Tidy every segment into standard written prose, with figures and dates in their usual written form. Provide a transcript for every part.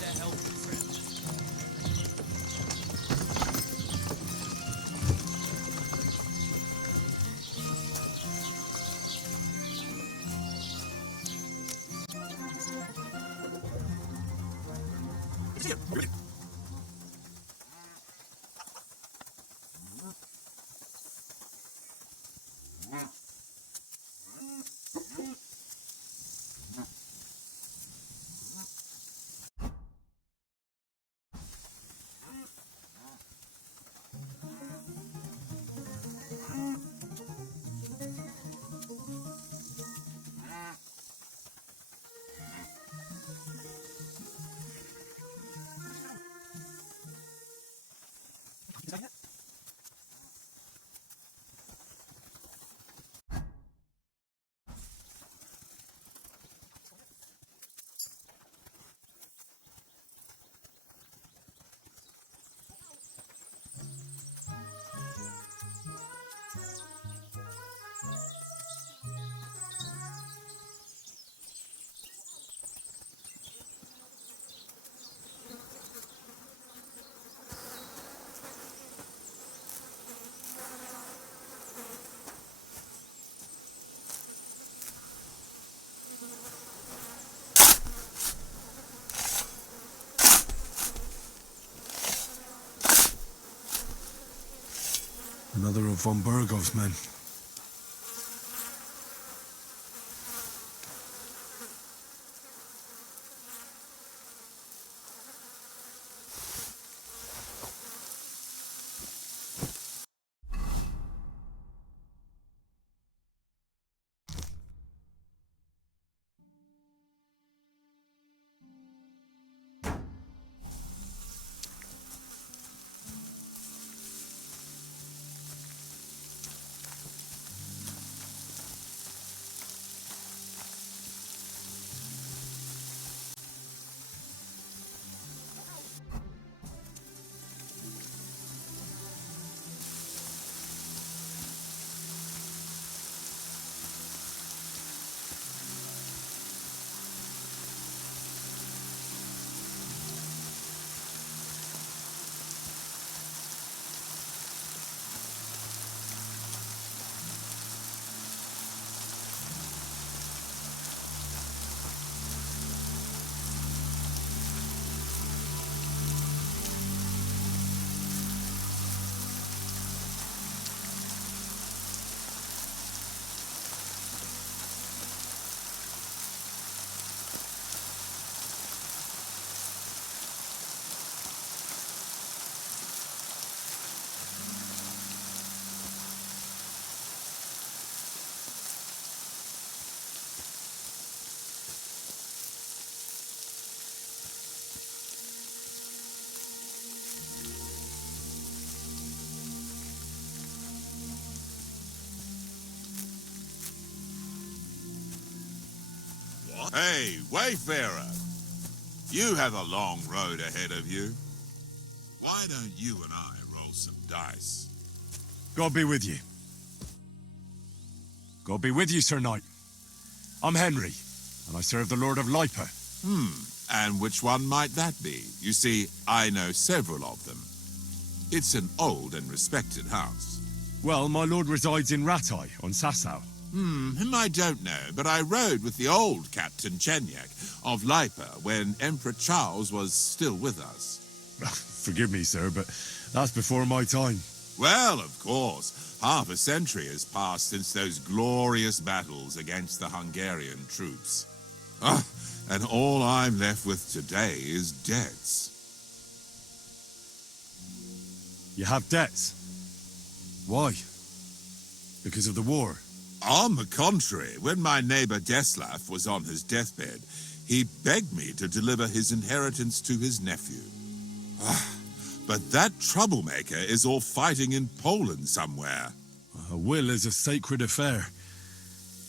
to help you, friend. Another of von Burgov's men. Hey, Wayfarer! You have a long road ahead of you. Why don't you and I roll some dice? God be with you. God be with you, Sir Knight. I'm Henry, and I serve the Lord of Lipa. And which one might that be? You see, I know several of them. It's an old and respected house. Well, my lord resides in Ratai, on Sasau. Him I don't know, but I rode with the old Captain Chenyak of Lipa when Emperor Charles was still with us. Forgive me, sir, but that's before my time. Well, of course. Half a century has passed since those glorious battles against the Hungarian troops. And all I'm left with today is debts. You have debts? Why? Because of the war? On the contrary, when my neighbor Deslav was on his deathbed, he begged me to deliver his inheritance to his nephew. But that troublemaker is all fighting in Poland somewhere. A will is a sacred affair.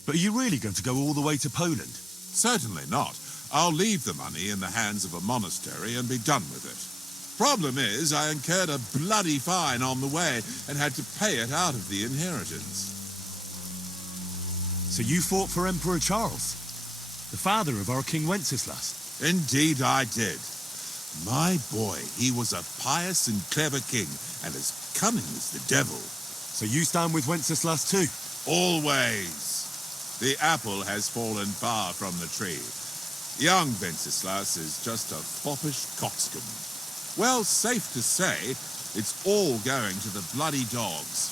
But are you really going to go all the way to Poland? Certainly not. I'll leave the money in the hands of a monastery and be done with it. Problem is, I incurred a bloody fine on the way and had to pay it out of the inheritance. So you fought for Emperor Charles, the father of our King Wenceslas? Indeed I did. My boy, he was a pious and clever king, and as cunning as the devil. So you stand with Wenceslas too? Always. The apple has fallen far from the tree. Young Wenceslas is just a foppish coxcomb. Well, safe to say, it's all going to the bloody dogs.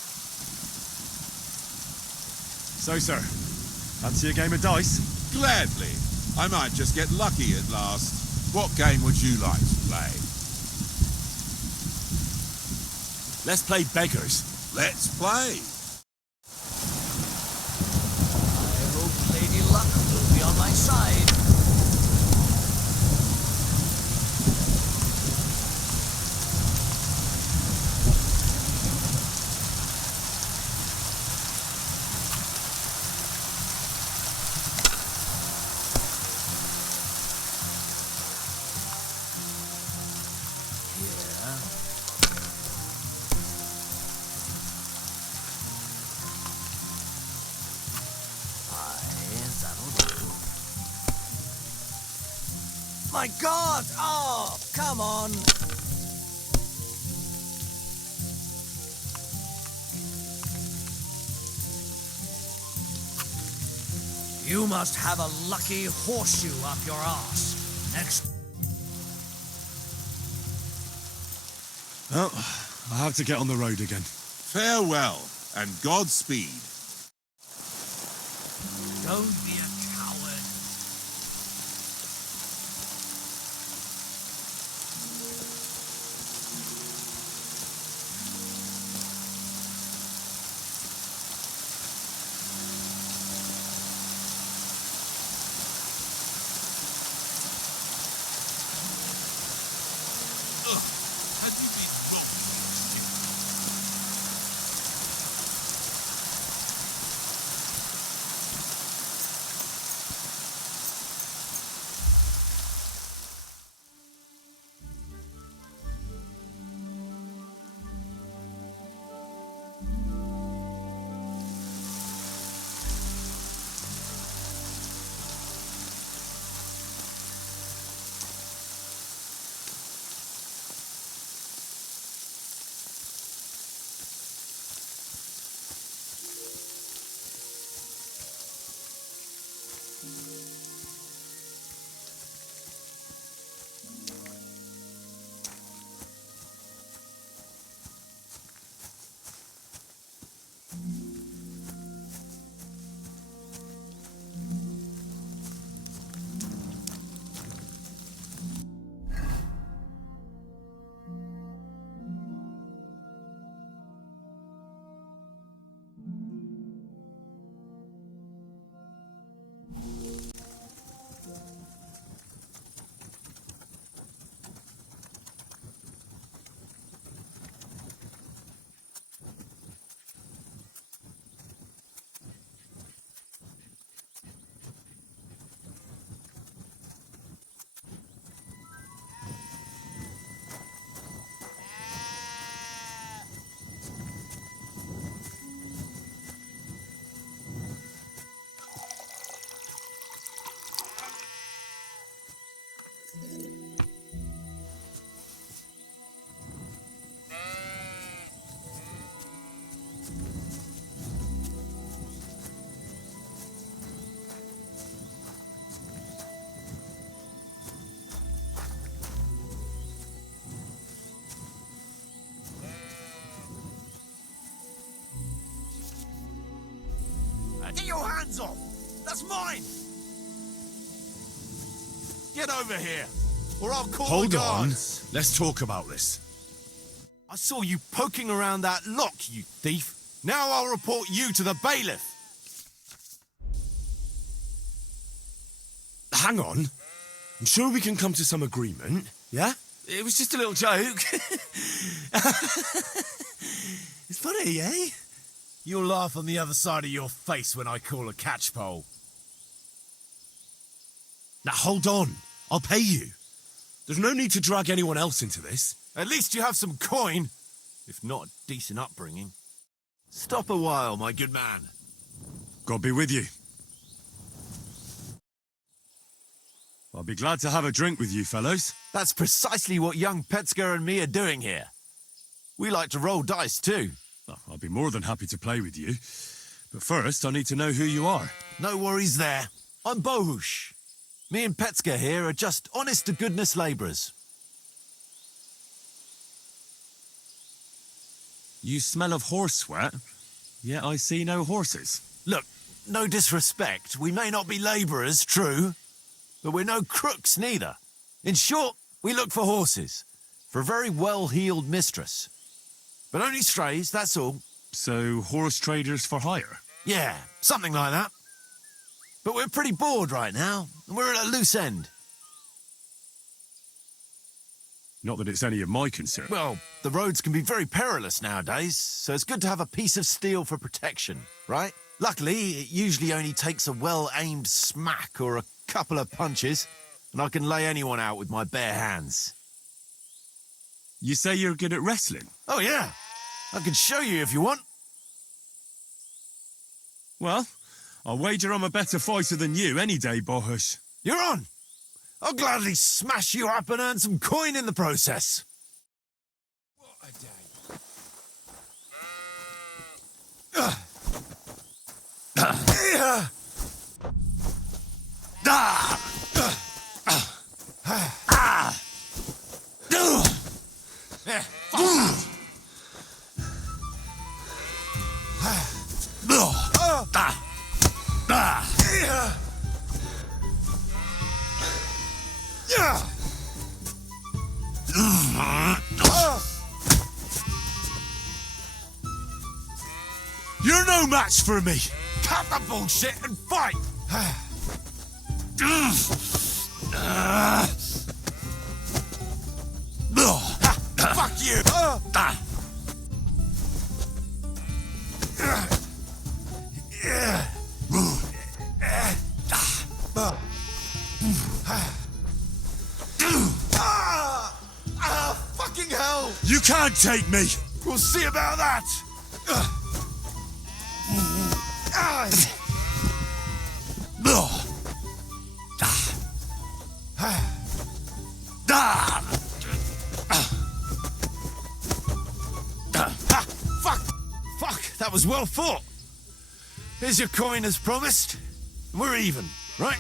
So, sir, fancy a game of dice? Gladly. I might just get lucky at last. What game would you like to play? Let's play beggars. Let's play. I hope Lady Luck will be on my side. My God! Oh, come on! You must have a lucky horseshoe up your arse. Next. Well, I have to get on the road again. Farewell, and Godspeed. Don't be a coward. Have you been robbed? Get your hands off! That's mine! Get over here, or I'll call Hold the on. guards. Let's talk about this. I saw you poking around that lock, you thief. Now I'll report you to the bailiff. Hang on. I'm sure we can come to some agreement, yeah? It was just a little joke. It's funny, eh? You'll laugh on the other side of your face when I call a catchpole. Now, hold on. I'll pay you. There's no need to drag anyone else into this. At least you have some coin, if not a decent upbringing. Stop a while, my good man. God be with you. I'll be glad to have a drink with you fellows. That's precisely what young Petska and me are doing here. We like to roll dice too. Oh, I'll be more than happy to play with you. But first, I need to know who you are. No worries there. I'm Bohush. Me and Petska here are just honest-to-goodness labourers. You smell of horse sweat, yet I see no horses. Look, no disrespect, we may not be labourers, true, but we're no crooks neither. In short, we look for horses, for a very well-heeled mistress. But only strays, that's all. So, horse traders for hire? Yeah, something like that. But we're pretty bored right now, and we're at a loose end. Not that it's any of my concern. Well, the roads can be very perilous nowadays, so it's good to have a piece of steel for protection, right? Luckily, it usually only takes a well-aimed smack or a couple of punches, and I can lay anyone out with my bare hands. You say you're good at wrestling? Oh, yeah. I can show you if you want. Well, I'll wager I'm a better fighter than you any day, Bohush. You're on. I'll gladly smash you up and earn some coin in the process. What a day. You're no match for me! Cut the bullshit and fight! Fuck you! Fucking hell! You can't take me! We'll see about that! Fuck! That was well fought! Here's your coin as promised. We're even, right?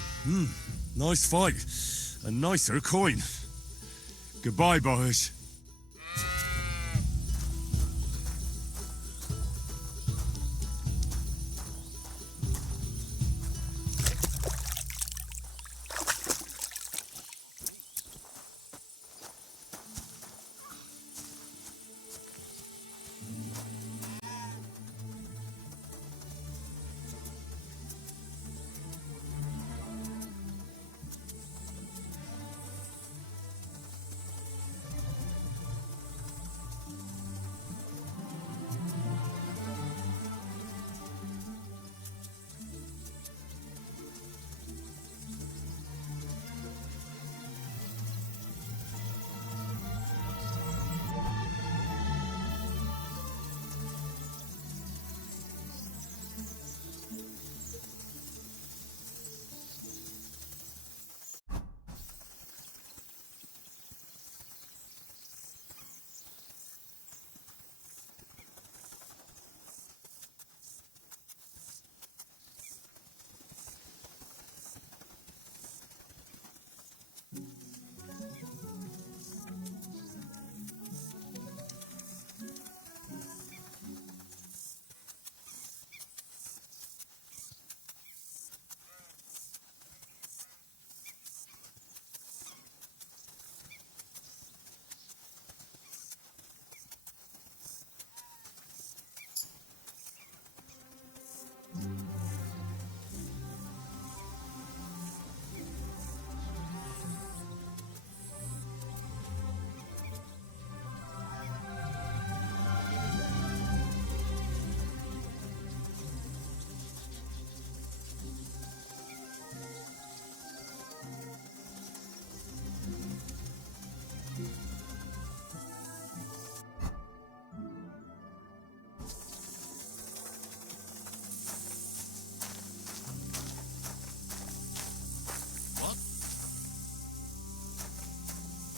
Nice fight. A nicer coin. Goodbye, Bohush.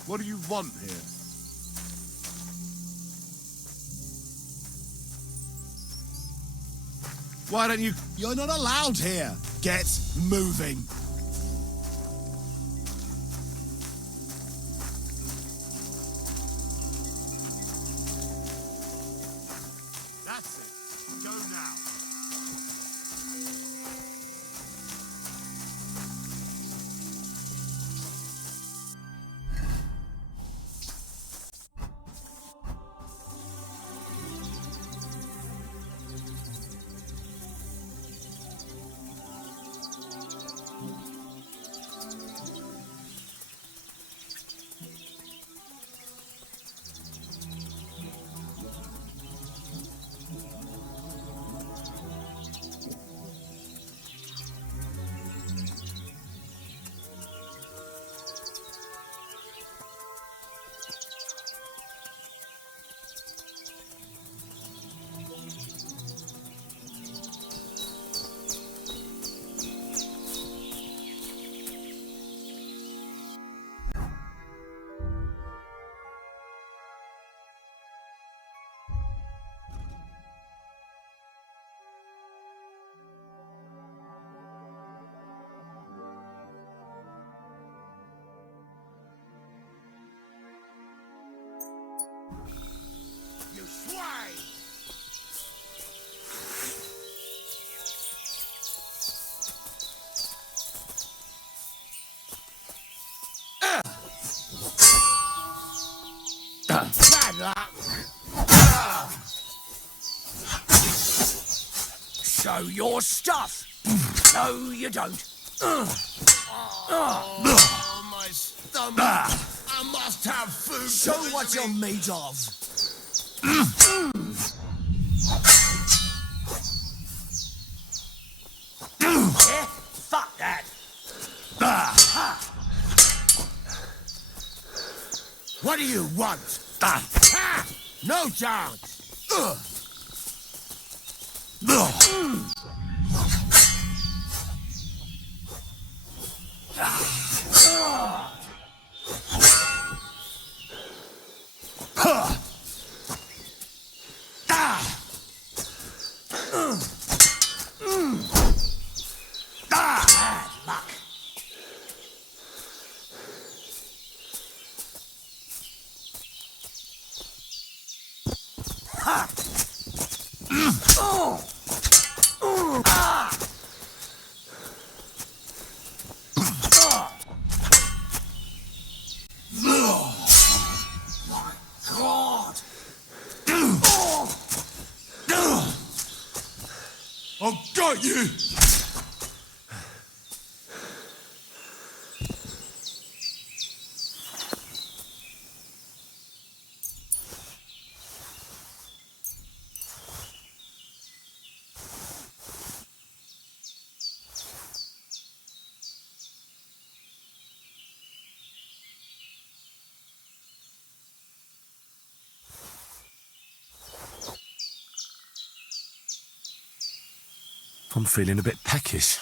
What do you want here? Why don't you... You're not allowed here. Get moving. That's it. Go now. You swine! Bad luck. Show your stuff. No, you don't. Oh, my stomach. I must have food. Show what you're made of. Yeah, fuck that. What do you want? Ha! No chance! Bad luck. Ha! God! I've got you! I'm feeling a bit peckish.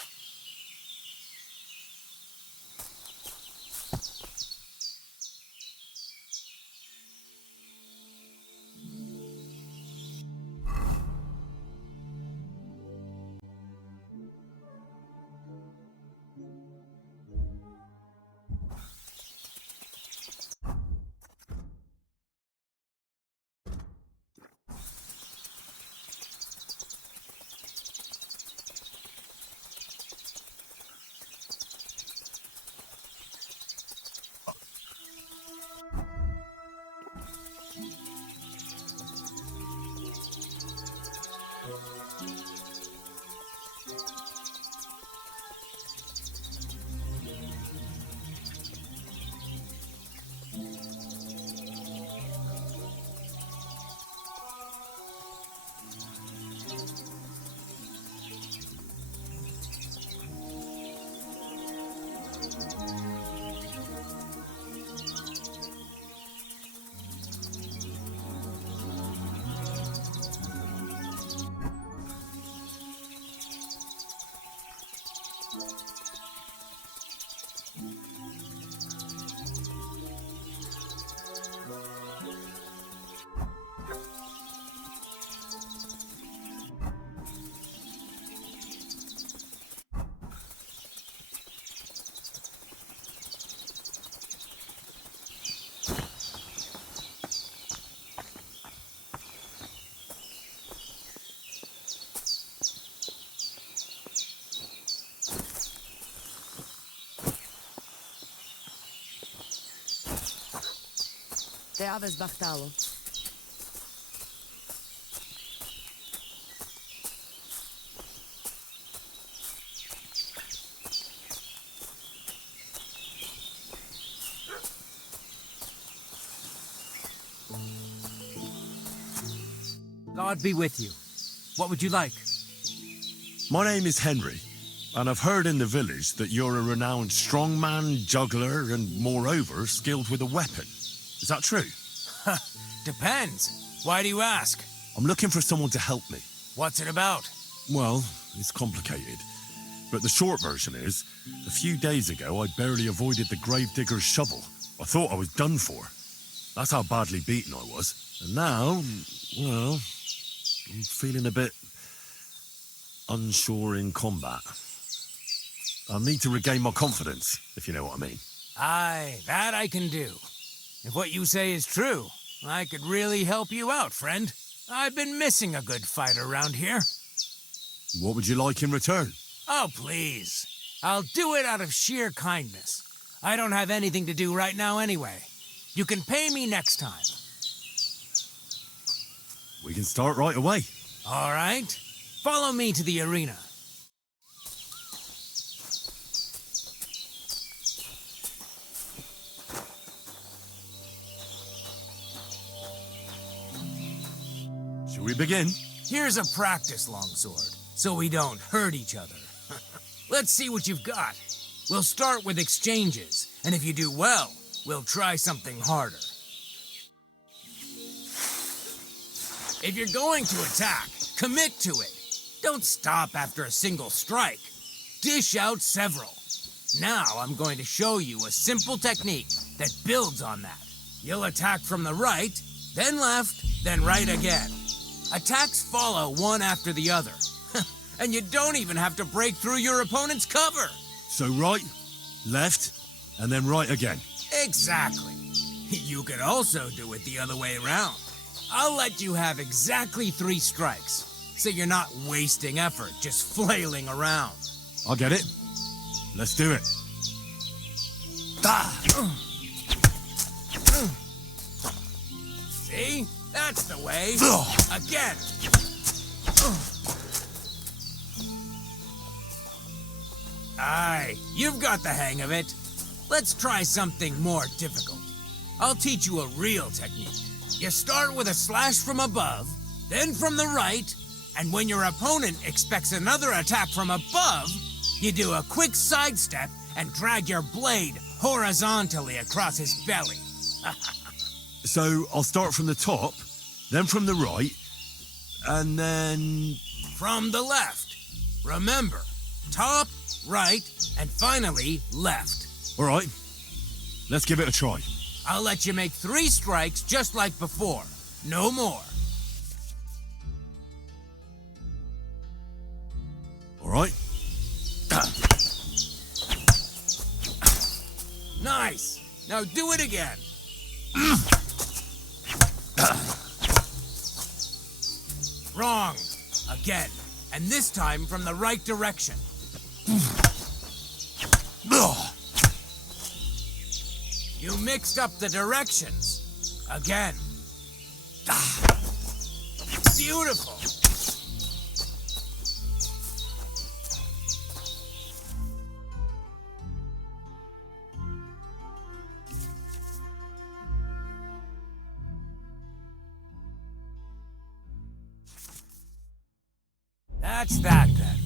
Te aves Bartalo. God be with you. What would you like? My name is Henry, and I've heard in the village that you're a renowned strongman, juggler, and moreover, skilled with a weapon. Is that true? Depends. Why do you ask? I'm looking for someone to help me. What's it about? Well, it's complicated. But the short version is, a few days ago I barely avoided the gravedigger's shovel. I thought I was done for. That's how badly beaten I was. And now, well, I'm feeling a bit unsure in combat. I need to regain my confidence, if you know what I mean. Aye, that I can do. If what you say is true, I could really help you out, friend. I've been missing a good fighter around here. What would you like in return? Oh, please. I'll do it out of sheer kindness. I don't have anything to do right now anyway. You can pay me next time. We can start right away. All right. Follow me to the arena. Shall we begin? Here's a practice longsword, so we don't hurt each other. Let's see what you've got. We'll start with exchanges, and if you do well, we'll try something harder. If you're going to attack, commit to it. Don't stop after a single strike. Dish out several. Now I'm going to show you a simple technique that builds on that. You'll attack from the right, then left, then right again. Attacks follow one after the other. And you don't even have to break through your opponent's cover. So right, left, and then right again. Exactly. You could also do it the other way around. I'll let you have exactly 3 strikes, so you're not wasting effort just flailing around. I get it. Let's do it. See? That's the way. Again. Aye, you've got the hang of it. Let's try something more difficult. I'll teach you a real technique. You start with a slash from above, then from the right, and when your opponent expects another attack from above, you do a quick sidestep and drag your blade horizontally across his belly. So I'll start from the top, then from the right, and then... From the left. Remember, top, right, and finally left. All right, let's give it a try. I'll let you make 3 strikes just like before. No more. All right. Nice. Now do it again. Wrong. Again. And this time from the right direction. You mixed up the directions. Again. Beautiful. That's that, then.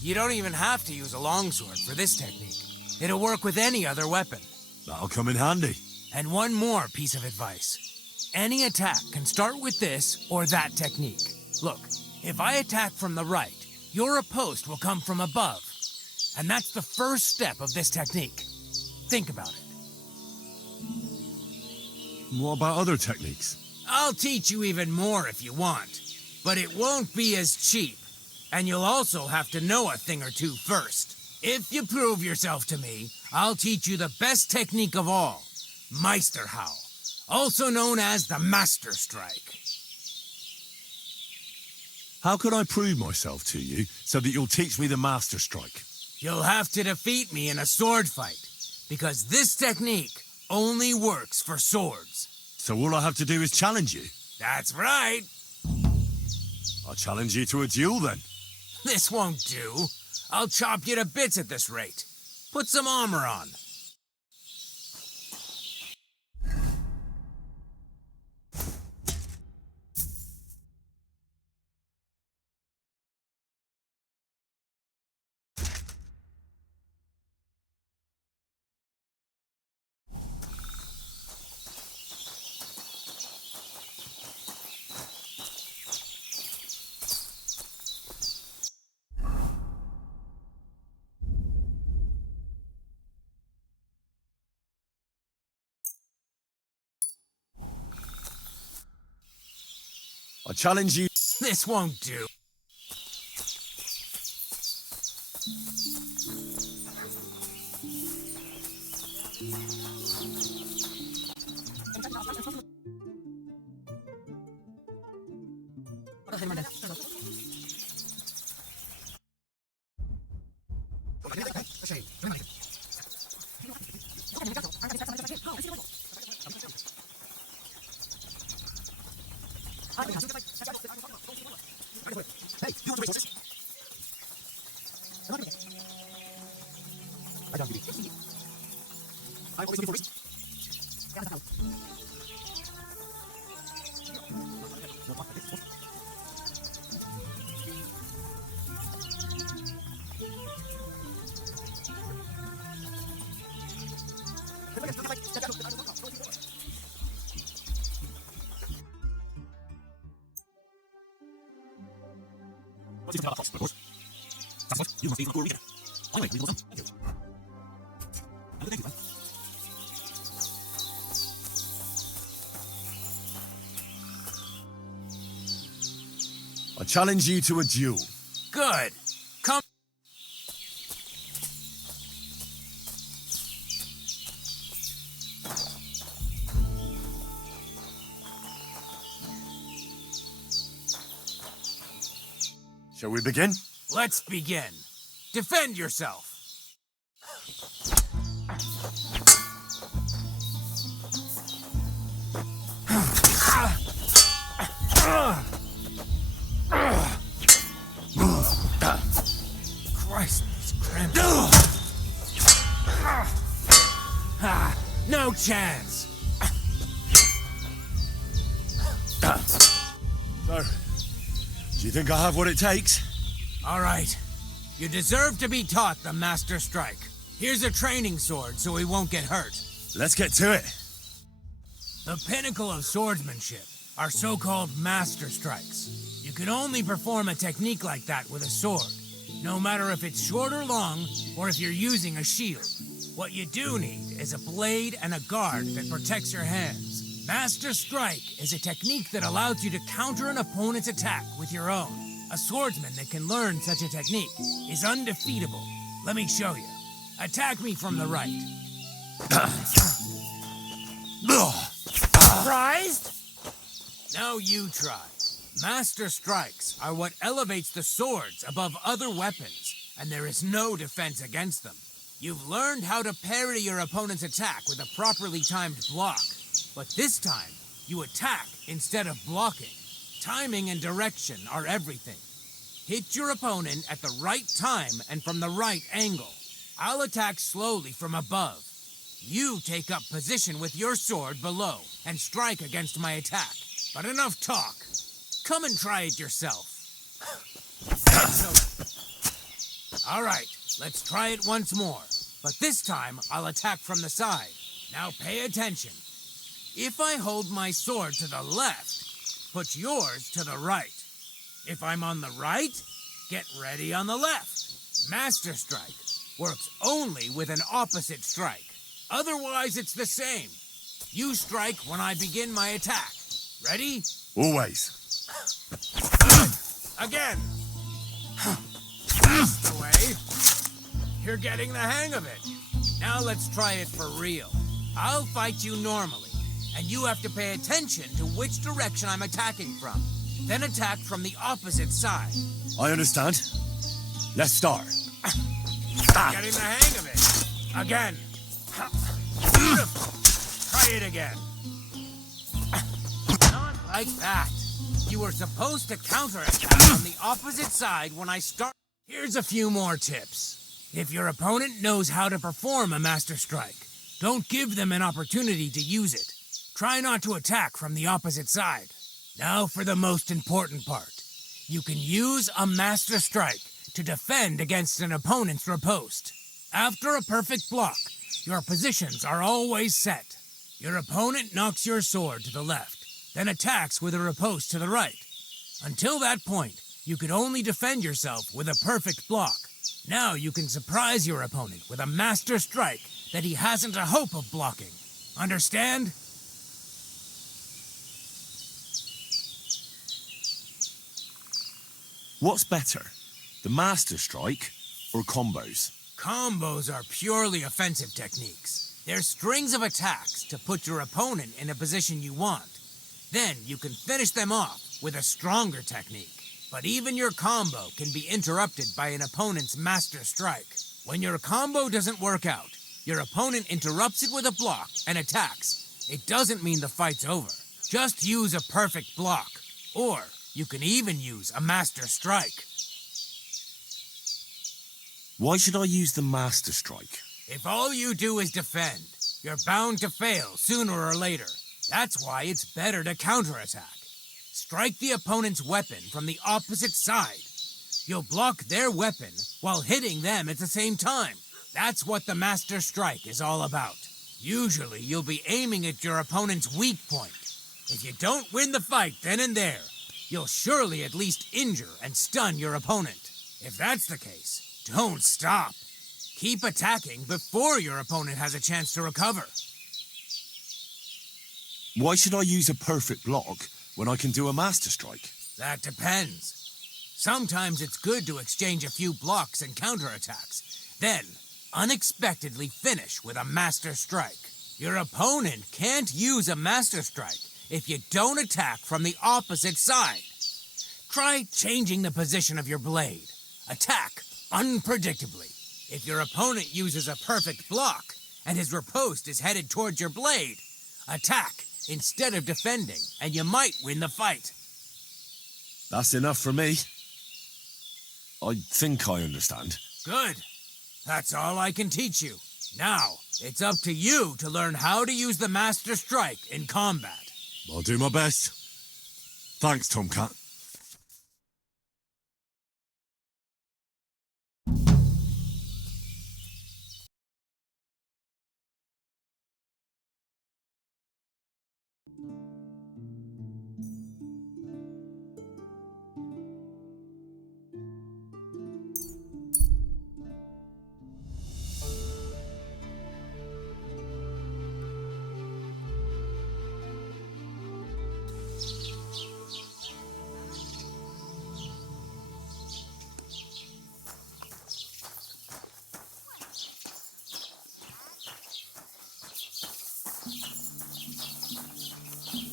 You don't even have to use a longsword for this technique. It'll work with any other weapon. That'll come in handy. And one more piece of advice. Any attack can start with this or that technique. Look, if I attack from the right, your oppost will come from above. And that's the first step of this technique. Think about it. What about other techniques? I'll teach you even more if you want. But it won't be as cheap. And you'll also have to know a thing or two first. If you prove yourself to me, I'll teach you the best technique of all, Meisterhowl, also known as the Master Strike. How can I prove myself to you so that you'll teach me the Master Strike? You'll have to defeat me in a sword fight, because this technique only works for swords. So all I have to do is challenge you? That's right. I'll challenge you to a duel then. This won't do. I'll chop you to bits at this rate. Put some armor on. I challenge you. This won't do. I challenge you to a duel. Good. Come. Shall we begin? Let's begin. Defend yourself. Christ, these cramps. No chance. So, do you think I have what it takes? All right. You deserve to be taught the Master Strike. Here's a training sword so he won't get hurt. Let's get to it. The pinnacle of swordsmanship are so-called Master Strikes. You can only perform a technique like that with a sword, no matter if it's short or long, or if you're using a shield. What you do need is a blade and a guard that protects your hands. Master Strike is a technique that allows you to counter an opponent's attack with your own. A swordsman that can learn such a technique is undefeatable. Let me show you. Attack me from the right. Surprised? Now you try. Master Strikes are what elevates the swords above other weapons, and there is no defense against them. You've learned how to parry your opponent's attack with a properly timed block, but this time, you attack instead of blocking. Timing and direction are everything. Hit your opponent at the right time and from the right angle. I'll attack slowly from above. You take up position with your sword below and strike against my attack. But enough talk. Come and try it yourself. All right, let's try it once more. But this time, I'll attack from the side. Now pay attention. If I hold my sword to the left, put yours to the right. If I'm on the right, get ready on the left. Master Strike works only with an opposite strike. Otherwise, it's the same. You strike when I begin my attack. Ready? Always. Again. That's the way. You're getting the hang of it. Now let's try it for real. I'll fight you normally, and you have to pay attention to which direction I'm attacking from. Then attack from the opposite side. I understand. Let's start. Getting the hang of it. Again. Beautiful. Try it again. Like that. You were supposed to counterattack on the opposite side when I start. Here's a few more tips. If your opponent knows how to perform a Master Strike, don't give them an opportunity to use it. Try not to attack from the opposite side. Now for the most important part. You can use a Master Strike to defend against an opponent's riposte. After a perfect block, your positions are always set. Your opponent knocks your sword to the left, then attacks with a riposte to the right. Until that point, you could only defend yourself with a perfect block. Now you can surprise your opponent with a Master Strike that he hasn't a hope of blocking. Understand? What's better, the Master Strike or combos? Combos are purely offensive techniques. They're strings of attacks to put your opponent in a position you want. Then you can finish them off with a stronger technique. But even your combo can be interrupted by an opponent's Master Strike. When your combo doesn't work out, your opponent interrupts it with a block and attacks. It doesn't mean the fight's over. Just use a perfect block. Or you can even use a Master Strike. Why should I use the Master Strike? If all you do is defend, you're bound to fail sooner or later. That's why it's better to counterattack. Strike the opponent's weapon from the opposite side. You'll block their weapon while hitting them at the same time. That's what the Master Strike is all about. Usually, you'll be aiming at your opponent's weak point. If you don't win the fight then and there, you'll surely at least injure and stun your opponent. If that's the case, don't stop. Keep attacking before your opponent has a chance to recover. Why should I use a perfect block when I can do a Master Strike? That depends. Sometimes it's good to exchange a few blocks and counterattacks, then unexpectedly finish with a Master Strike. Your opponent can't use a Master Strike if you don't attack from the opposite side. Try changing the position of your blade. Attack unpredictably. If your opponent uses a perfect block and his riposte is headed towards your blade, attack instead of defending, and you might win the fight. That's enough for me. I think I understand. Good. That's all I can teach you. Now, it's up to you to learn how to use the Master Strike in combat. I'll do my best. Thanks, Tomcat.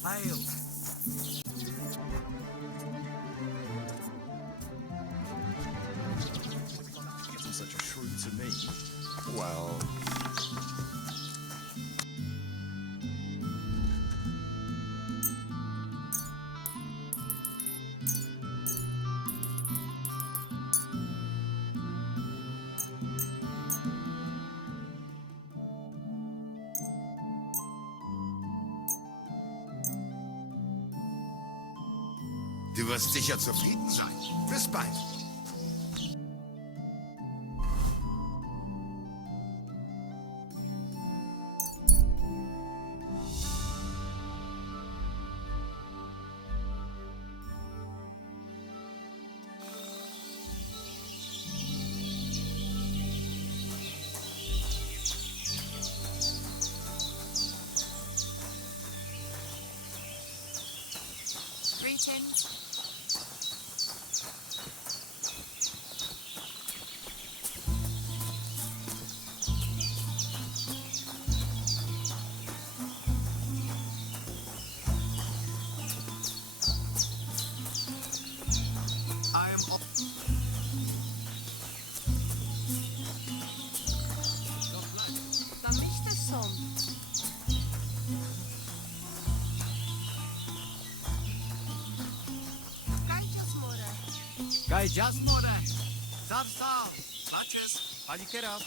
Hail. Isn't such a shrew to me. Well, Du wirst sicher zufrieden sein. Bis bald. Greetings. Zamyślę są. Kayacağız mı oraya? Sağ ol. Açız. Hadi Kerem.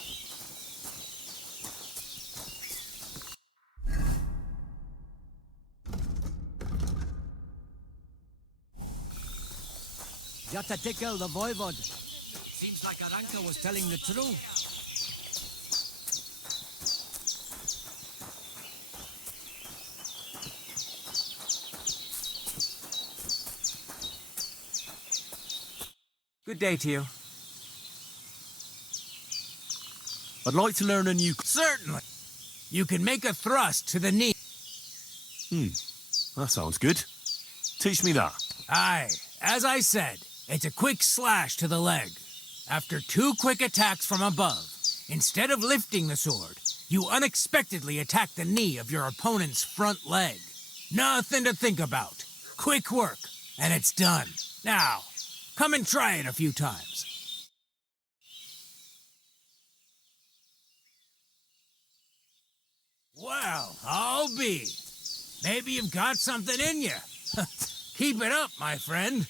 Jatatekel the voivod. Seems like Aranka was telling the truth. Good day to you. I'd like to learn a new... Certainly. You can make a thrust to the knee. That sounds good. Teach me that. Aye, as I said, it's a quick slash to the leg. After 2 quick attacks from above, instead of lifting the sword, you unexpectedly attack the knee of your opponent's front leg. Nothing to think about. Quick work, and it's done. Now, come and try it a few times. Well, I'll be. Maybe you've got something in you. Keep it up, my friend.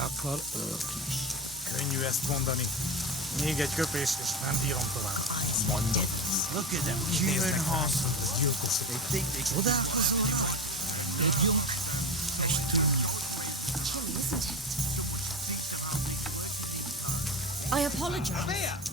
Akkor könnyű ezt mondani. Még egy köpés, és nem bírom tovább. Mondom. Look at them human horses. They think they Csodálkozol rá? Legyünk. Chilly, isn't it? I apologize.